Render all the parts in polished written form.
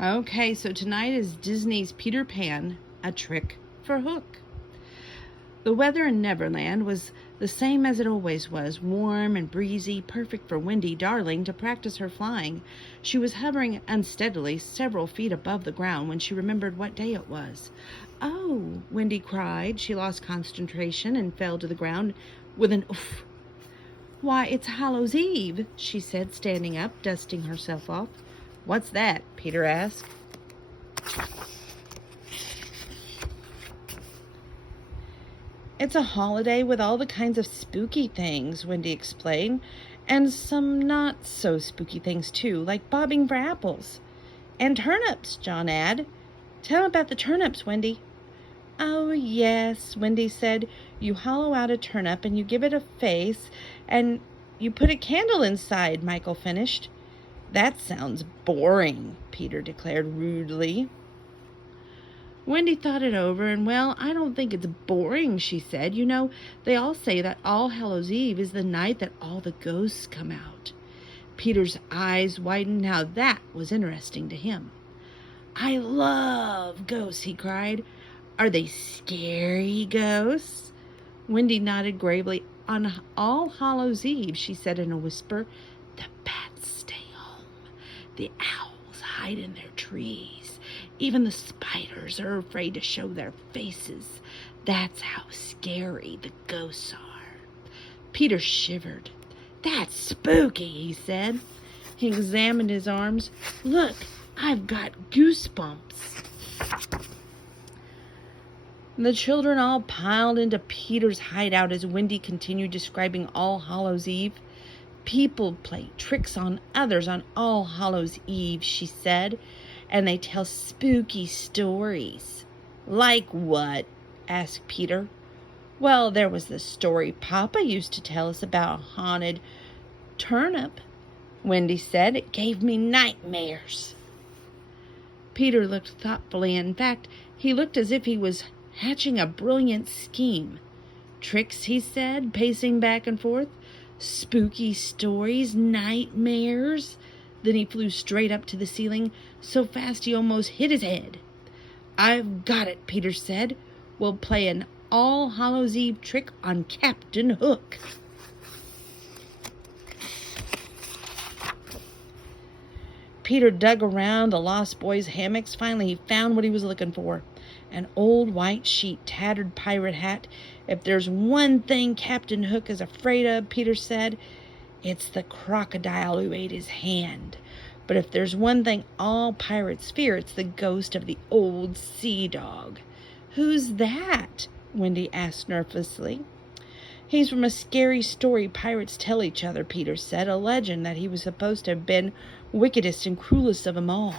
Okay, so tonight is Disney's Peter Pan, A Trick for Hook. The weather in Neverland was the same as it always was, warm and breezy, perfect for Wendy Darling to practice her flying. She was hovering unsteadily several feet above the ground when she remembered what day it was. "Oh," Wendy cried. She lost concentration and fell to the ground with an oof. "Why, it's Hallows Eve," she said, standing up, dusting herself off. "What's that?" Peter asked. "It's a holiday with all the kinds of spooky things," Wendy explained, "and some not so spooky things, too, like bobbing for apples." "And turnips," John added. "Tell about the turnips, Wendy." "Oh, yes," Wendy said. "You hollow out a turnip and you give it a face and you put a candle inside," Michael finished. "That sounds boring," Peter declared rudely. Wendy thought it over, and, "Well, I don't think it's boring," she said. "You know, they all say that All Hallows Eve is the night that all the ghosts come out." Peter's eyes widened. Now that was interesting to him. "I love ghosts," he cried. "Are they scary ghosts?" Wendy nodded gravely. "On All Hallows Eve," she said in a whisper, "the bats stay home. The owls hide in their trees. Even the spiders are afraid to show their faces. That's how scary the ghosts are." Peter shivered. "That's spooky," he said. He examined his arms. "Look, I've got goosebumps." The children all piled into Peter's hideout as Wendy continued describing All Hallows Eve. "People play tricks on others on All Hallows Eve," she said, "and they tell spooky stories." "Like what?" asked Peter. "Well, there was the story Papa used to tell us about a haunted turnip," Wendy said. "It gave me nightmares." Peter looked thoughtfully. In fact, he looked as if he was hatching a brilliant scheme. "Tricks," he said, pacing back and forth. "Spooky stories, nightmares." Then he flew straight up to the ceiling, so fast he almost hit his head. "I've got it," Peter said. "We'll play an All Hallows Eve trick on Captain Hook." Peter dug around the Lost Boys' hammocks. Finally, he found what he was looking for. An old white sheet, tattered pirate hat. "If there's one thing Captain Hook is afraid of," Peter said, "it's the crocodile who ate his hand. But if there's one thing all pirates fear, it's the ghost of the old sea dog." "Who's that?" Wendy asked nervously. "He's from a scary story pirates tell each other," Peter said. "A legend that he was supposed to have been wickedest and cruelest of them all."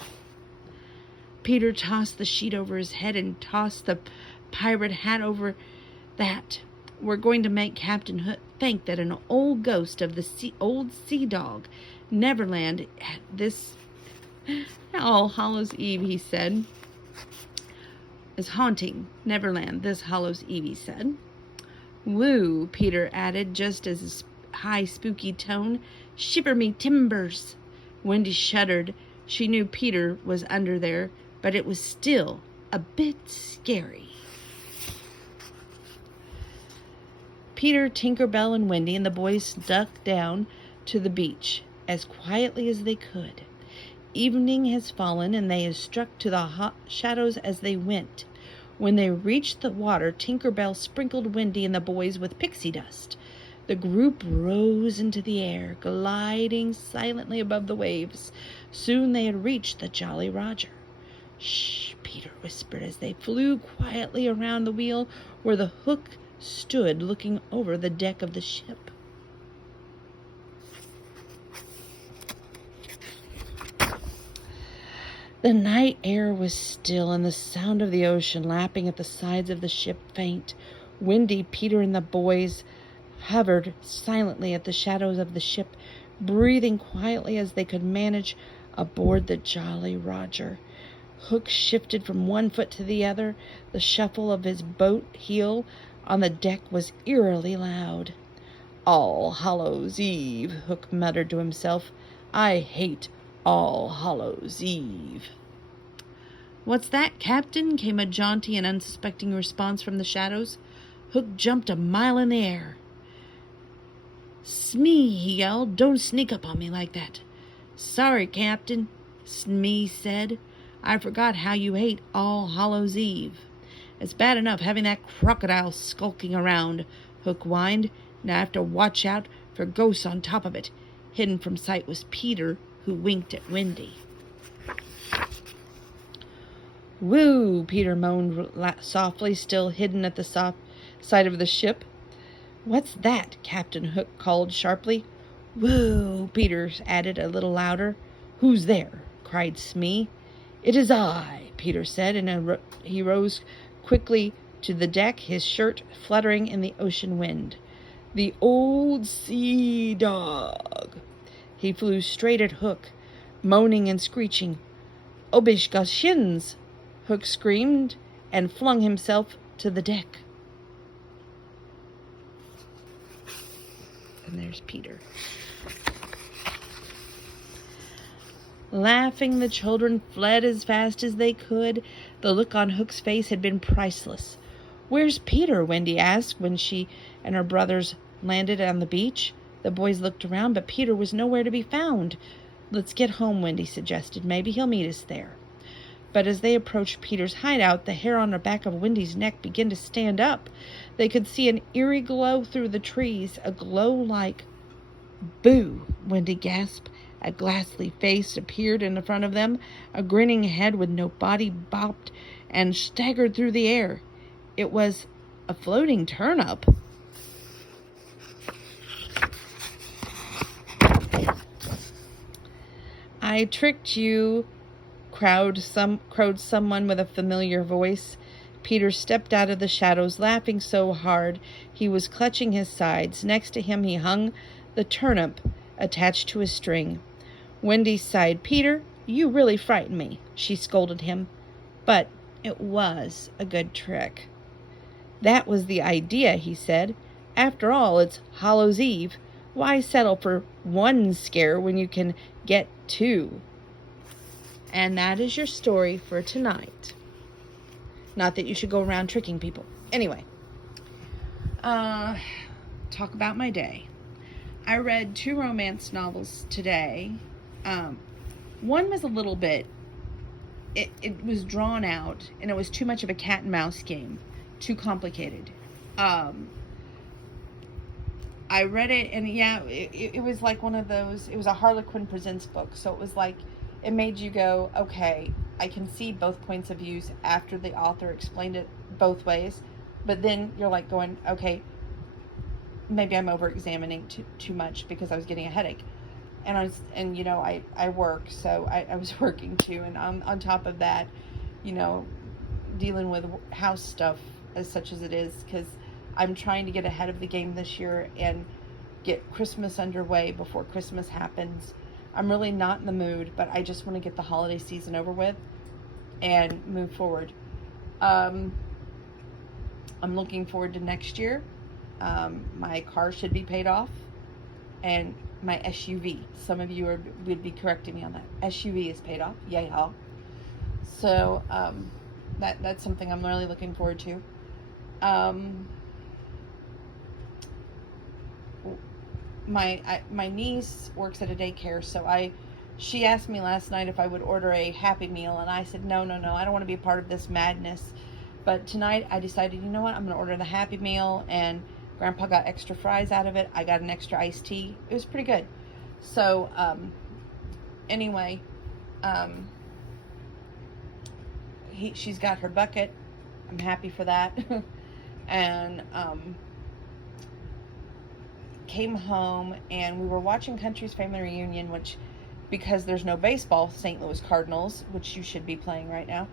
Peter tossed the sheet over his head and tossed the pirate hat over that. "We're going to make Captain Hook think that an old ghost of the old sea dog Neverland at this All Hallows Eve," he said, "is haunting Neverland this Hallows Eve," he said. "Woo," Peter added, just as his high, spooky tone. "Shiver me timbers." Wendy shuddered. She knew Peter was under there, but it was still a bit scary. Peter, Tinker Bell, and Wendy and the boys snuck down to the beach as quietly as they could. Evening has fallen, and they had struck to the hot shadows as they went. When they reached the water, Tinker Bell sprinkled Wendy and the boys with pixie dust. The group rose into the air, gliding silently above the waves. Soon they had reached the Jolly Roger. "Shh," Peter whispered as they flew quietly around the wheel where the Hook stood looking over the deck of the ship. The night air was still, and the sound of the ocean lapping at the sides of the ship faint. Wendy, Peter, and the boys hovered silently at the shadows of the ship, breathing quietly as they could manage aboard the Jolly Roger. Hook shifted from one foot to the other. The shuffle of his boat heel on the deck was eerily loud. "All Hallows Eve," Hook muttered to himself. "I hate All Hallows Eve." "What's that, Captain?" came a jaunty and unsuspecting response from the shadows. Hook jumped a mile in the air. "Smee," he yelled, "don't sneak up on me like that." "Sorry, Captain," Smee said. "I forgot how you hate All Hallows Eve." "It's bad enough having that crocodile skulking around," Hook whined. "Now I have to watch out for ghosts on top of it." Hidden from sight was Peter, who winked at Wendy. "Woo," Peter moaned softly, still hidden at the side of the ship. "What's that?" Captain Hook called sharply. "Woo," Peter added a little louder. "Who's there?" cried Smee. "It is I," Peter said, and he rose quickly to the deck, his shirt fluttering in the ocean wind. "The old sea dog." He flew straight at Hook, moaning and screeching. "Obish got shins!" Hook screamed and flung himself to the deck. And there's Peter. Laughing, the children fled as fast as they could. The look on Hook's face had been priceless. "Where's Peter?" Wendy asked when she and her brothers landed on the beach. The boys looked around, but Peter was nowhere to be found. "Let's get home," Wendy suggested. "Maybe he'll meet us there." But as they approached Peter's hideout, the hair on the back of Wendy's neck began to stand up. They could see an eerie glow through the trees, a glow like... "Boo!" Wendy gasped. A ghastly face appeared in front of them. A grinning head with no body bobbed and staggered through the air. It was a floating turnip. "I tricked you," crowed someone with a familiar voice. Peter stepped out of the shadows, laughing so hard he was clutching his sides. Next to him he hung the turnip attached to a string. Wendy sighed. "Peter, you really frightened me," she scolded him. "But it was a good trick." "That was the idea," he said. "After all, it's Hallows Eve. Why settle for one scare when you can get two?" And that is your story for tonight. Not that you should go around tricking people. Anyway, talk about my day. I read 2 romance novels today. One was a little bit, it was drawn out, and it was too much of a cat and mouse game. Too complicated. I read it, and yeah, it was like one of those, it was a Harlequin Presents book, so it was like, it made you go, okay, I can see both points of views after the author explained it both ways, but then you're like going, okay, maybe I'm over-examining too much because I was getting a headache. And you know, I work, so I was working too, and on top of that, you know, dealing with house stuff as such as it is, because I'm trying to get ahead of the game this year and get Christmas underway before Christmas happens. I'm really not in the mood, but I just want to get the holiday season over with and move forward. I'm looking forward to next year. My car should be paid off, and my SUV. Some of you would be correcting me on that. SUV is paid off. Yeah. So that's something I'm really looking forward to. My niece works at a daycare, so she asked me last night if I would order a Happy Meal, and I said no, I don't want to be a part of this madness. But tonight I decided, you know what, I'm going to order the Happy Meal, and Grandpa got extra fries out of it. I got an extra iced tea. It was pretty good. So anyway, she's got her bucket. I'm happy for that. And came home, and we were watching Country's Family Reunion, which, because there's no baseball, St. Louis Cardinals, which you should be playing right now,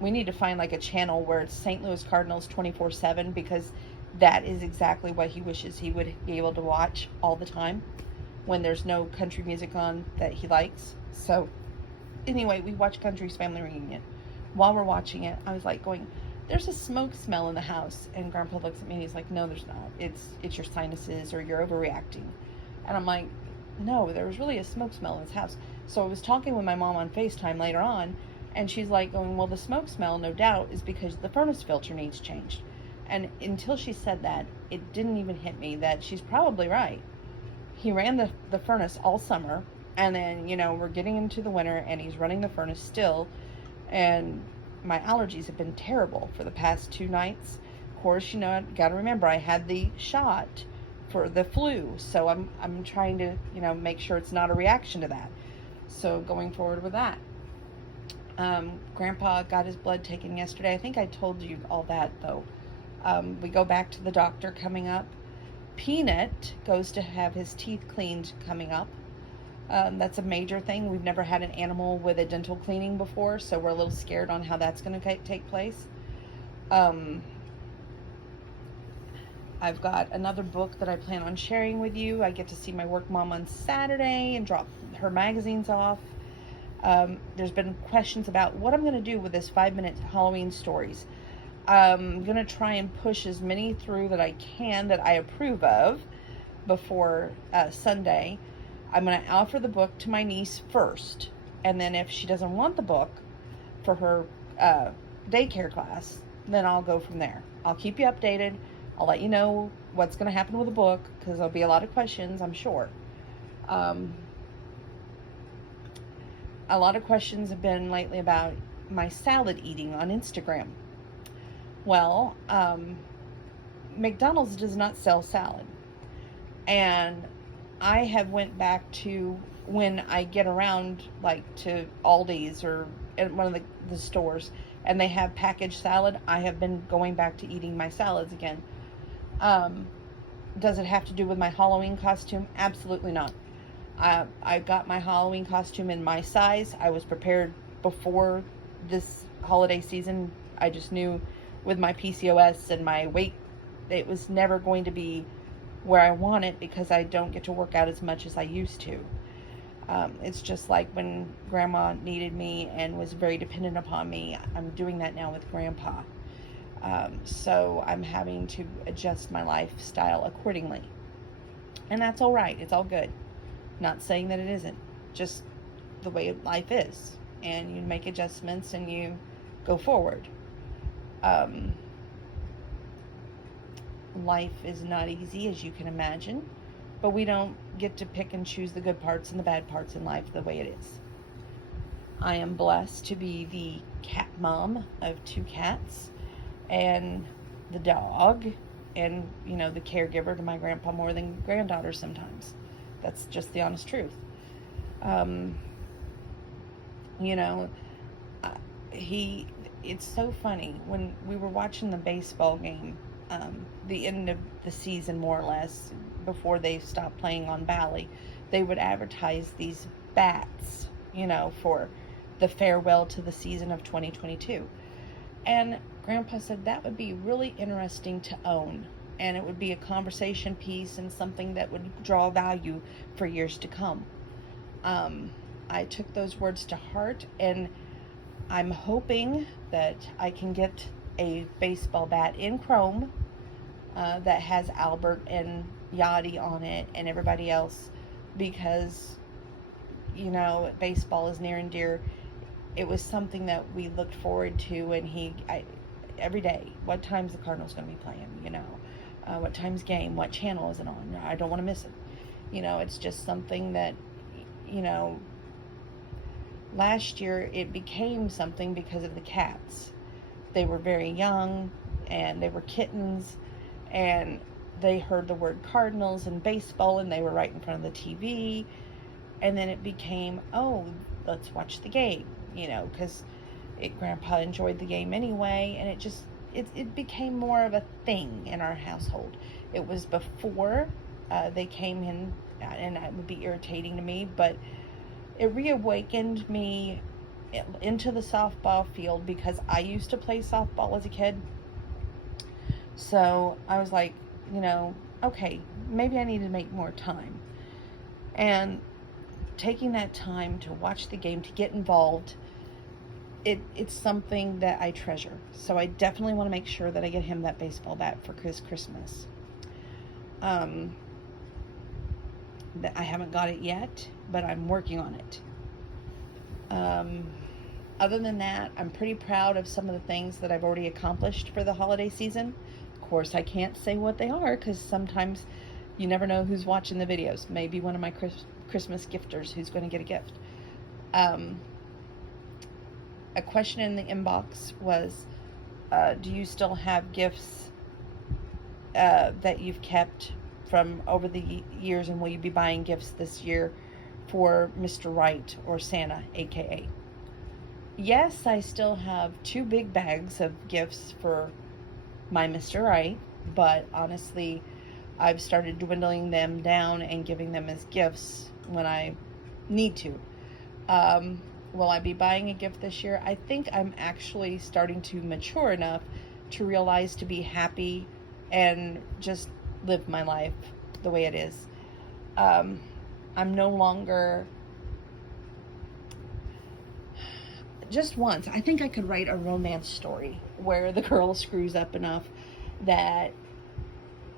we need to find like a channel where it's St. Louis Cardinals 24/7, because that is exactly what he wishes he would be able to watch all the time when there's no country music on that he likes. So anyway, we watched Country's Family Reunion. While we're watching it, I was like going, there's a smoke smell in the house. And Grandpa looks at me and he's like, no, there's not. It's your sinuses, or you're overreacting. And I'm like, no, there was really a smoke smell in this house. So I was talking with my mom on FaceTime later on, And she's like going, well, the smoke smell, no doubt, is because the furnace filter needs changed. And until she said that, it didn't even hit me that she's probably right. He ran the furnace all summer, and then, we're getting into the winter, and he's running the furnace still, and my allergies have been terrible for the past 2 nights. Of course, got to remember, I had the shot for the flu, so I'm trying to, make sure it's not a reaction to that. So going forward with that. Grandpa got his blood taken yesterday. I think I told you all that, though. We go back to the doctor coming up. Peanut goes to have his teeth cleaned coming up. That's a major thing. We've never had an animal with a dental cleaning before, so we're a little scared on how that's going to take place. I've got another book that I plan on sharing with you. I get to see my work mom on Saturday and drop her magazines off. There's been questions about what I'm going to do with this 5-minute Halloween stories. I'm going to try and push as many through that I can that I approve of before Sunday. I'm going to offer the book to my niece first, and then if she doesn't want the book for her daycare class, then I'll go from there. I'll keep you updated. I'll let you know what's going to happen with the book, because there'll be a lot of questions, I'm sure. A lot of questions have been lately about my salad eating on Instagram. Well, McDonald's does not sell salad. And I have went back to when I get around, like to Aldi's or at one of the stores, and they have packaged salad, I have been going back to eating my salads again. Does it have to do with my Halloween costume? Absolutely not. I got my Halloween costume in my size. I was prepared before this holiday season. I just knew with my PCOS and my weight, it was never going to be where I want it, because I don't get to work out as much as I used to. It's just like when Grandma needed me and was very dependent upon me. I'm doing that now with Grandpa. So I'm having to adjust my lifestyle accordingly. And that's all right. It's all good. Not saying that it isn't. Just the way life is. And you make adjustments and you go forward. Life is not easy, as you can imagine. But we don't get to pick and choose the good parts and the bad parts in life the way it is. I am blessed to be the cat mom of 2 cats. And the dog, and the caregiver to my grandpa more than granddaughter sometimes. That's just the honest truth. It's so funny when we were watching the baseball game, the end of the season more or less, before they stopped playing on Bally, they would advertise these bats, for the farewell to the season of 2022. And Grandpa said that would be really interesting to own, and it would be a conversation piece and something that would draw value for years to come. I took those words to heart, and I'm hoping that I can get a baseball bat in chrome that has Albert and Yachty on it and everybody else, because, baseball is near and dear. It was something that we looked forward to, and every day, what time's the Cardinals going to be playing, what time's game, what channel is it on, I don't want to miss it. It's just something that, last year it became something because of the cats. They were very young, and they were kittens, and they heard the word Cardinals and baseball, and they were right in front of the TV, and then it became, oh, let's watch the game, because Grandpa enjoyed the game anyway, and it became more of a thing in our household. It was before they came in, and it would be irritating to me, but it reawakened me into the softball field, because I used to play softball as a kid. So I was like, okay, maybe I need to make more time. And taking that time to watch the game, to get involved, it's something that I treasure. So I definitely want to make sure that I get him that baseball bat for Christmas. I haven't got it yet, but I'm working on it. Other than that, I'm pretty proud of some of the things that I've already accomplished for the holiday season. Of course, I can't say what they are because sometimes you never know who's watching the videos. Maybe one of my Christmas gifters who's going to get a gift. Um, a question in the inbox was, do you still have gifts that you've kept from over the years, and will you be buying gifts this year for Mr. Right or Santa, aka? Yes, I still have 2 big bags of gifts for my Mr. Right, but honestly, I've started dwindling them down and giving them as gifts when I need to. Will I be buying a gift this year? I think I'm actually starting to mature enough to realize to be happy and just live my life the way it is. I'm no longer. Just once, I think I could write a romance story where the girl screws up enough that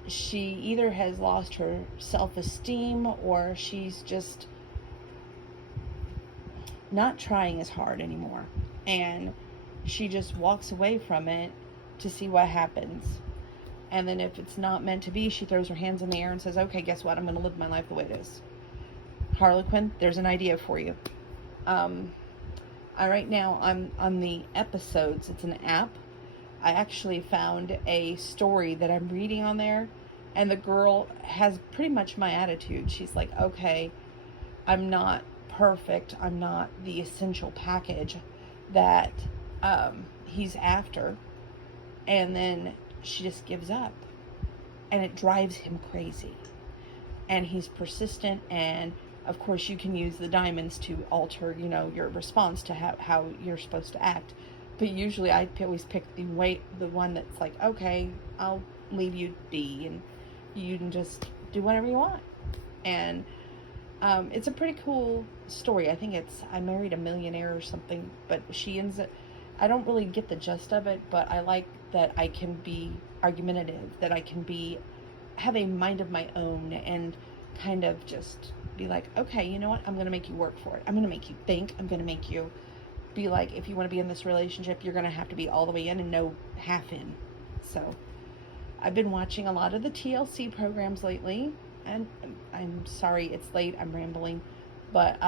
she either has lost her self-esteem or she's just not trying as hard anymore, and she just walks away from it to see what happens. And then if it's not meant to be, she throws her hands in the air and says, okay, guess what, I'm going to live my life the way it is. Harlequin, there's an idea for you. Right now I'm on the episodes. It's an app. I actually found a story that I'm reading on there, and the girl has pretty much my attitude. She's like, okay, I'm not perfect. I'm not the essential package that he's after. And then she just gives up, and it drives him crazy. And he's persistent, and of course you can use the diamonds to alter, your response to how you're supposed to act. But usually I always pick the one that's like, okay, I'll leave you be, and you can just do whatever you want. And it's a pretty cool story. I think I Married a Millionaire or something, but she ends up, I don't really get the gist of it, but I like that I can be argumentative, that I can have a mind of my own, and kind of just be like, okay, you know what? I'm going to make you work for it. I'm going to make you think. I'm going to make you be like, if you want to be in this relationship, you're going to have to be all the way in and no half in. So I've been watching a lot of the TLC programs lately, and I'm sorry it's late, I'm rambling, but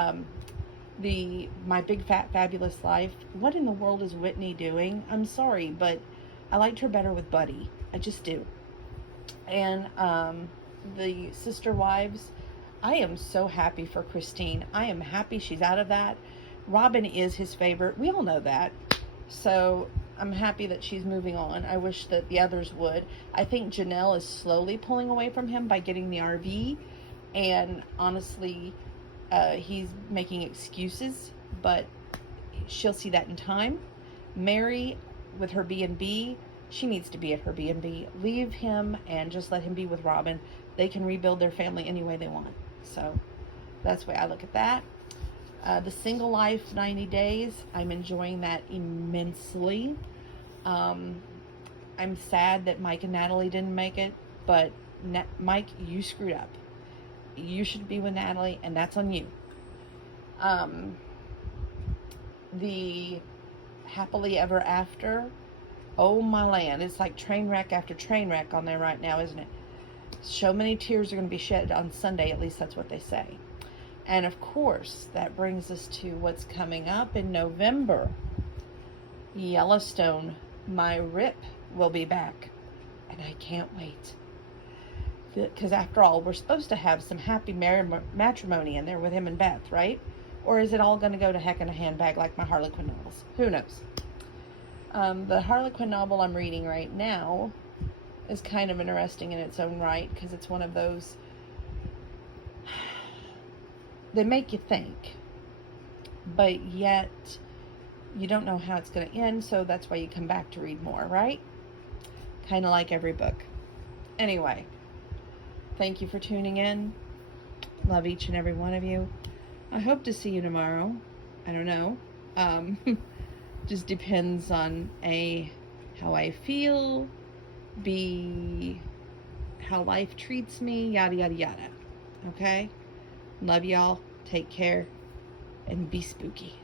My Big Fat Fabulous Life, what in the world is Whitney doing? I'm sorry, but I liked her better with Buddy. I just do. And the Sister Wives, I am so happy for Christine. I am happy she's out of that. Robin is his favorite. We all know that. So I'm happy that she's moving on. I wish that the others would. I think Janelle is slowly pulling away from him by getting the RV. And honestly, he's making excuses, but she'll see that in time. Mary, with her B&B, she needs to be at her B&B. Leave him and just let him be with Robin. They can rebuild their family any way they want. So that's the way I look at that. The Single Life 90 Days, I'm enjoying that immensely. I'm sad that Mike and Natalie didn't make it, but Mike, you screwed up. You should be with Natalie, and that's on you. The Happily Ever After, oh my land, it's like train wreck after train wreck on there right now, isn't it? So many tears are going to be shed on Sunday, at least that's what they say. And of course, that brings us to what's coming up in November. Yellowstone, my Rip will be back, and I can't wait. Because after all, we're supposed to have some happy matrimony in there with him and Beth, right? Or is it all going to go to heck in a handbag like my Harlequin novels? Who knows? The Harlequin novel I'm reading right now is kind of interesting in its own right, because it's one of those, they make you think, but yet you don't know how it's going to end, so that's why you come back to read more, right? Kind of like every book. Anyway, thank you for tuning in. Love each and every one of you. I hope to see you tomorrow. I don't know. Just depends on A, how I feel, B, how life treats me, yada, yada, yada. Okay? Love y'all. Take care. And be spooky.